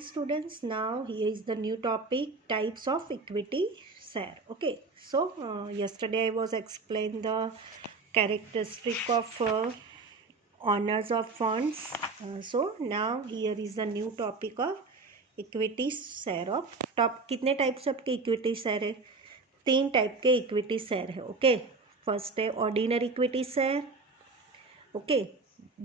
students, now here is the new topic, types of equity share. Okay, so yesterday I was explained the characteristic of owners of funds. So now here is the new topic of equity share of top. कितने types of के equity share है? 3 type के equity share है. Okay, first है ordinary equity share. Okay,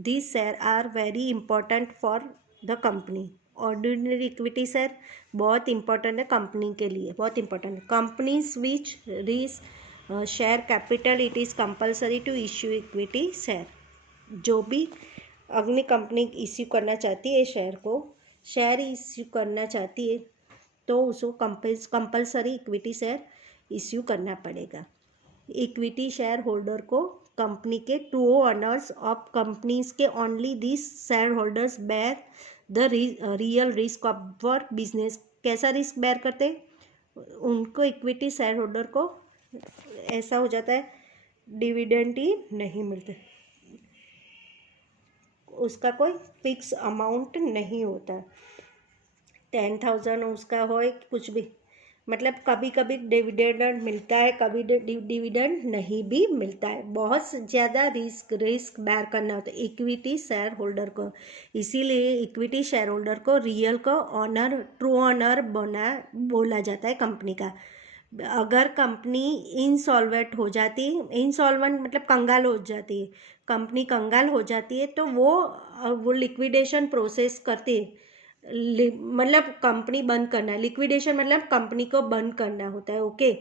these share are very important for the company. Ordinary equity share बहुत important है company के लिए, बहुत important. Companies which reach share capital it is compulsory to issue equity share. जो भी अपनी company issue करना चाहती है शेयर इश्यू करना चाहती है तो उसको कंपल्सरी इक्विटी शेयर इश्यू करना पड़ेगा. इक्विटी शेयर होल्डर को कंपनी के ट्रू ओनर्स ऑफ कंपनीज के only this share holders bear the real risk of for business. कैसा रिस्क बेयर करते? उनको इक्विटी शेयर होल्डर को ऐसा हो जाता है डिविडेंड ही नहीं मिलते, उसका कोई फिक्स अमाउंट नहीं होता. 10,000 उसका हो कुछ भी, मतलब कभी कभी डिविडेंड मिलता है, कभी डिविडेंड नहीं भी मिलता है. बहुत ज़्यादा रिस्क बेयर करना होता है इक्विटी शेयर होल्डर को. इसीलिए इक्विटी शेयर होल्डर को रियल को ऑनर, ट्रू ऑनर बोला जाता है कंपनी का. अगर कंपनी इंसॉल्वेंट हो जाती, इंसॉल्वेंट मतलब कंगाल हो जाती है, कंपनी कंगाल हो जाती है तो वो लिक्विडेशन प्रोसेस करती है. मतलब कंपनी बंद करना है. लिक्विडेशन मतलब कंपनी को बंद करना होता है. ओके,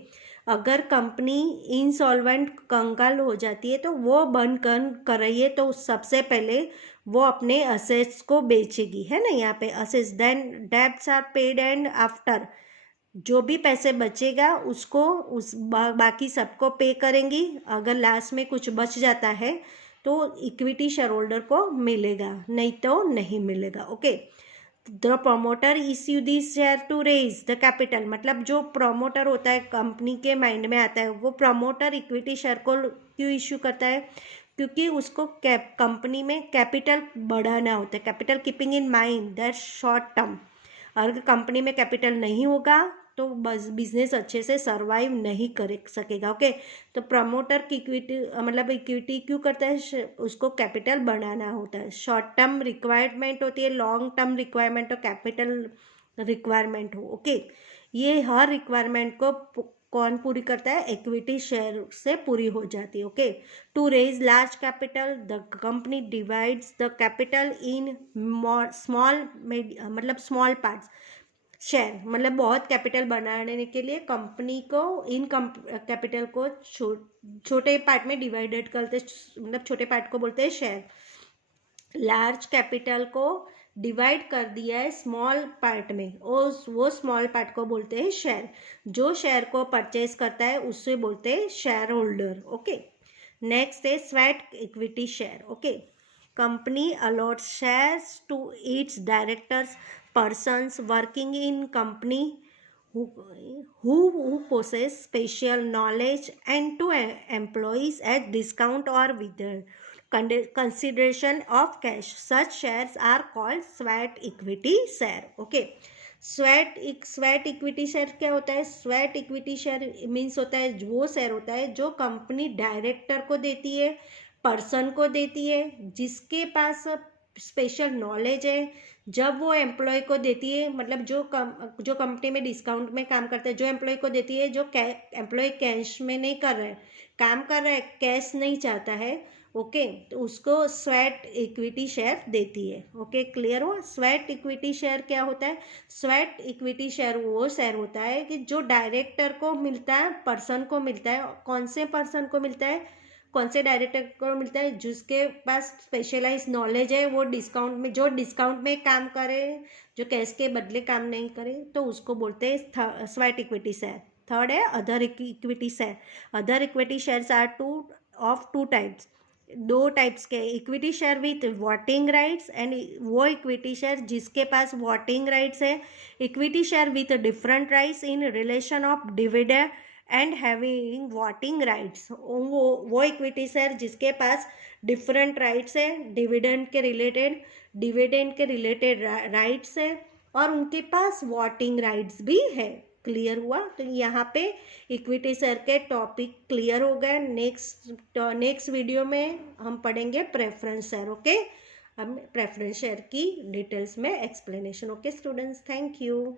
अगर कंपनी इंसॉल्वेंट कंगाल हो जाती है तो वो बंद कर रही है तो सबसे पहले वो अपने असेट्स को बेचेगी, है ना. यहाँ पे assets, then debts are paid and after जो भी पैसे बचेगा उसको बाकी सबको पे करेंगी. अगर लास्ट में कुछ बच जाता है तो इक्विटी शेयर होल्डर को मिलेगा, नहीं तो नहीं मिलेगा. Okay, the promoter issue this share to raise the capital. मतलब जो प्रमोटर होता है कंपनी के माइंड में आता है, वो प्रमोटर इक्विटी शेयर को क्यों इश्यू करता है? क्योंकि उसको कंपनी में कैपिटल बढ़ाना होता है. Capital keeping in mind that short term, अगर कंपनी में कैपिटल नहीं होगा तो बस बिजनेस अच्छे से सरवाइव नहीं कर सकेगा. ओके, तो प्रमोटर की इक्विटी मतलब इक्विटी क्यों करता है? उसको कैपिटल बनाना होता है. शॉर्ट टर्म रिक्वायरमेंट होती है, लॉन्ग टर्म रिक्वायरमेंट और कैपिटल रिक्वायरमेंट हो. ओके, ये हर रिक्वायरमेंट को कौन पूरी करता है? इक्विटी शेयर से पूरी हो जाती है. Okay, to raise large capital the company divides the capital in small, मतलब स्मॉल पार्ट्स. शेयर मतलब बहुत कैपिटल बनाने के लिए कंपनी को इन कैपिटल को छोटे पार्ट में डिवाइडेड करते, मतलब छोटे पार्ट को बोलते हैं शेयर. लार्ज कैपिटल को डिवाइड कर दिया है स्मॉल पार्ट में, वो स्मॉल पार्ट को बोलते हैं शेयर. जो शेयर को परचेज करता है उससे बोलते हैं शेयर होल्डर. ओके, नेक्स्ट है sweat equity share. Okay, company allots shares to its directors, persons working in company who possess special knowledge, and to employees at discount or with consideration of cash. Such shares are called sweat equity share. Okay, sweat equity share क्या होता है? Sweat equity share means होता है वो share होता है जो company director को देती है, पर्सन को देती है जिसके पास स्पेशल नॉलेज है. जब वो एम्प्लॉय को देती है, मतलब जो कंपनी में डिस्काउंट में काम करता है, जो एम्प्लॉय को देती है, जो एम्प्लॉय कैश में नहीं कर रहा है, काम कर रहा है, कैश नहीं चाहता है. ओके, तो उसको स्वेट इक्विटी शेयर देती है. ओके, क्लियर हो? स्वेट इक्विटी शेयर क्या होता है? स्वेट इक्विटी शेयर वो शेयर होता है कि जो डायरेक्टर को मिलता है, पर्सन को मिलता है. कौन से पर्सन को मिलता है, कौन से डायरेक्टर को मिलता है? जिसके पास स्पेशलाइज नॉलेज है, वो डिस्काउंट में, जो डिस्काउंट में काम करे, जो कैश के बदले काम नहीं करे, तो उसको बोलते हैं स्वेट इक्विटी शेयर. थर्ड है other equity share. Other equity shares are two types. 2 types के equity share with voting rights and वो इक्विटी शेयर जिसके पास वोटिंग राइट्स है. Equity share with different rights in relation of dividend and having voting rights. वो equity share जिसके पास different rights है, dividend के रिलेटेड राइट्स है, और उनके पास वोटिंग राइट्स भी है। क्लियर हुआ? तो यहाँ पे इक्विटी शेयर के टॉपिक क्लियर हो गए। नेक्स्ट वीडियो में हम पढ़ेंगे प्रेफरेंस शेयर। ओके, हम प्रेफरेंस शेयर की डिटेल्स में explanation. Okay students, thank you.